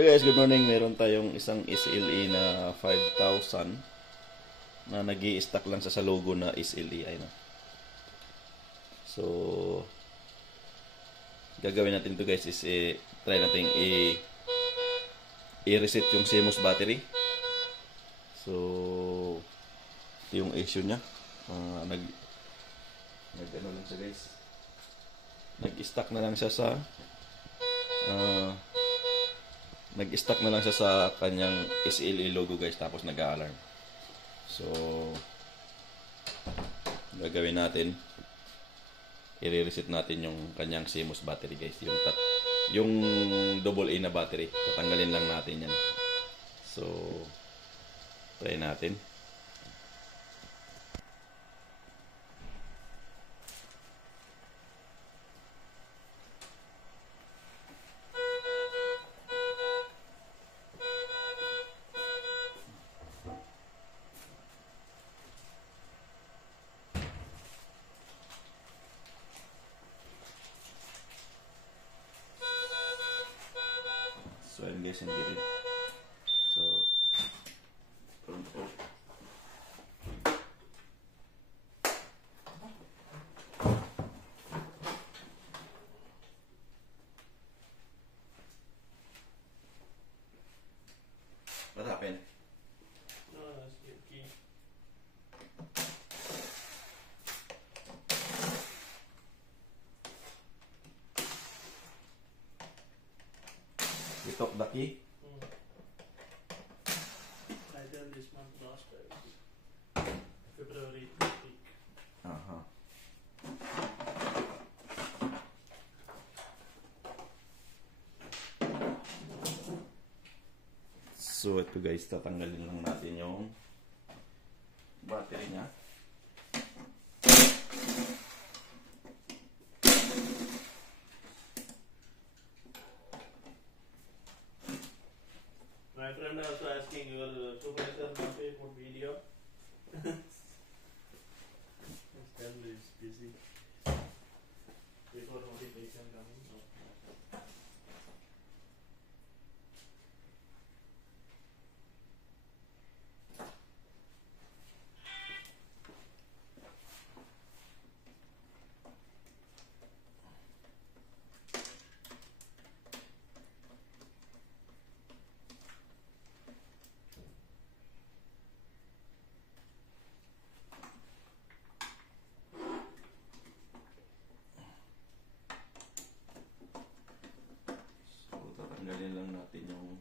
So guys, good morning. Meron tayong isang SLE na 5,000 na nag-i-stack lang sa logo na SLE. Ayun. So, gagawin natin to guys is try natin i-reset yung CMOS battery. So, ito yung issue niya. Nag-ano lang siya guys. Nag-stack na lang siya sa nag-stack na lang siya sa kanyang SLE logo guys, tapos nag-a-alarm. So, gagawin natin, i-reset natin yung kanyang CMOS battery guys, yung AA na battery. Tatanggalin lang natin yan. So, try natin. So I'm guessing dito. So front off. What happened? No, that's the key. We took the key. I done this month last February week. So ito guys, tatanggalin lang natin yung battery niya. My friend also asking your supervisor not pay for video. Tell me it's busy. Before notification coming. So tatanggalin lang natin yung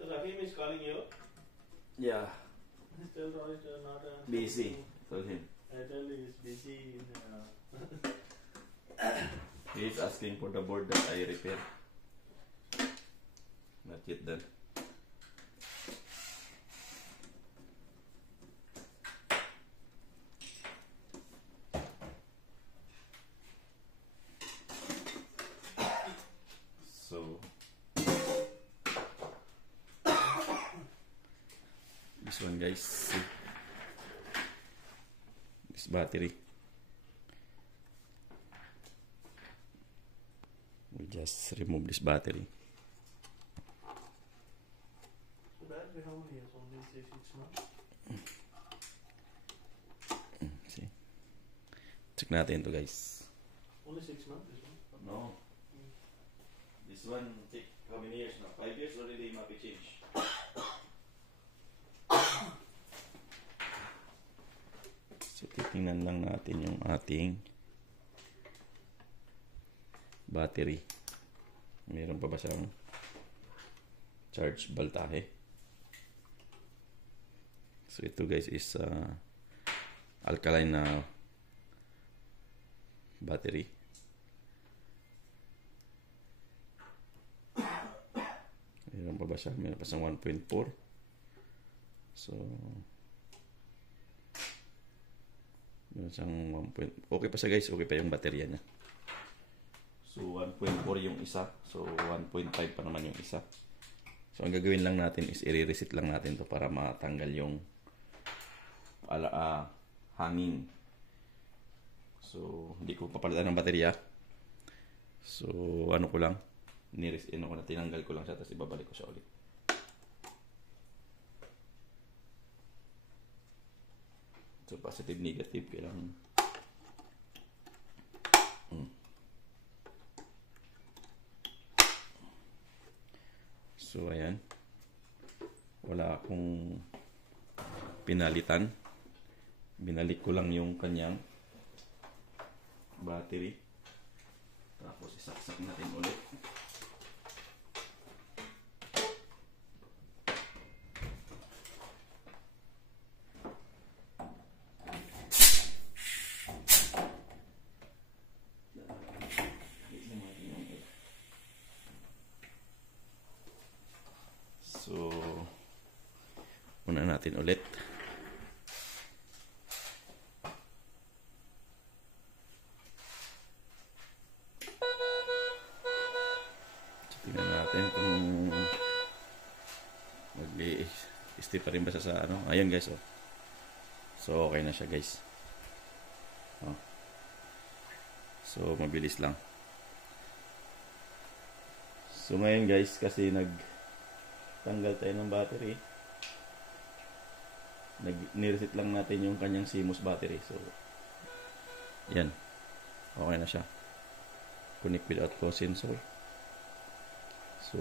So Rahim is calling you. yeah, Still not busy. Tell him. I tell you he's busy in He is asking for the board that I repair. Not yet done. So, this one guys, see? This battery. We just remove this battery. So battery how many years? Only say 6 months. See? Check natin to guys. Only 6 months this one. No. This one, check how many years now? 5 years already might be changed. So, titingnan lang natin yung ating battery. Meron pa ba siyang charge voltahe? So, ito guys is alkaline na battery. Meron pa ba siya? Meron pa siyang 1.4. So, meron siyang 1. Okay pa siya guys. Okay pa yung baterya niya. So, 1.4 yung isa. So, 1.5 pa naman yung isa. So, ang gagawin lang natin is i-reset lang natin to para matanggal yung hangin. So, hindi ko papalitan ng baterya. So, ano ko lang, niris-in ako na, tinanggal ko lang siya, tapos ibabalik ko siya ulit. So, positive, negative, kailangan. So, ayan. Wala akong pinalitan. Binalik ko lang yung kanyang battery. Tapos, isaksak natin ulit. So, una natin ulit. So, tingnan natin kung mag-i-stay pa rin ba siya sa ano. Ayan guys, oh. So, okay na siya guys. Oh. So, mabilis lang. So, ngayon guys, kasi tanggal tayo ng battery. Nireset lang natin yung kanyang CMOS battery. So, yan. Okay na siya. Connect without cause sensor. So,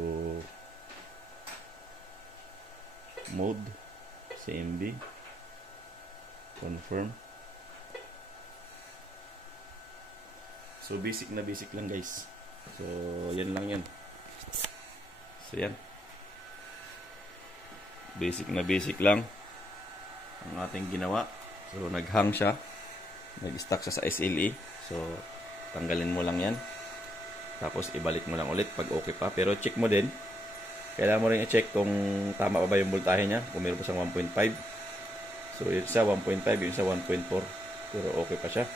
mode, CMB, confirm. So, basic lang guys. So, yan lang yan. So, yan. Basic lang ang ating ginawa. So, nag-hang siya. Nag-stuck siya sa SLA. So, tanggalin mo lang yan. Tapos, ibalik mo lang ulit pag okay pa. Pero, check mo din. Kailangan mo rin i-check kung tama pa ba yung voltahe niya. Kung meron pa siyang 1.5. So, yung isa 1.5, yung isa 1.4. Pero, okay pa siya.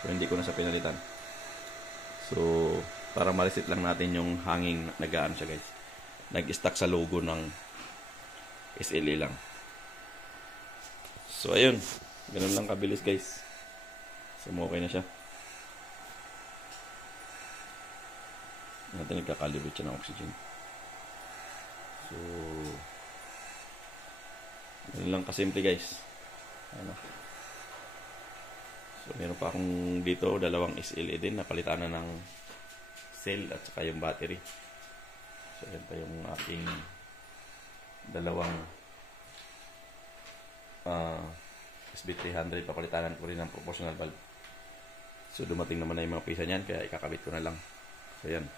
So, hindi ko na siya pinalitan. So, para ma-reset lang natin yung hanging nagaan siya guys. Nag-stuck sa logo ng SLA lang. So, ayun. Ganun lang kabilis, guys. So, okay na siya. Natin nagkakalibrate siya ng oxygen. So, ganun lang kasimple, guys. Ano. So, meron pa akong dito, dalawang SLA din. Napalitan na ng cell at saka yung battery. So, yan pa yung aking dalawang SB300. Papalitanan ko rin ng proportional valve. So, dumating naman na yung mga pisa niyan, kaya ikakabit ko na lang. So, yan.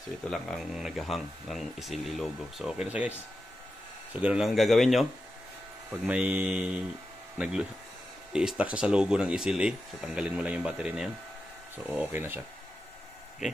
So, ito lang ang naghahang ng SLA logo. So, okay na siya, guys. So, ganoon lang ang gagawin nyo. Pag may i-stack siya sa logo ng SLA, so, tanggalin mo lang yung battery na yun. So, okay na siya. Okay?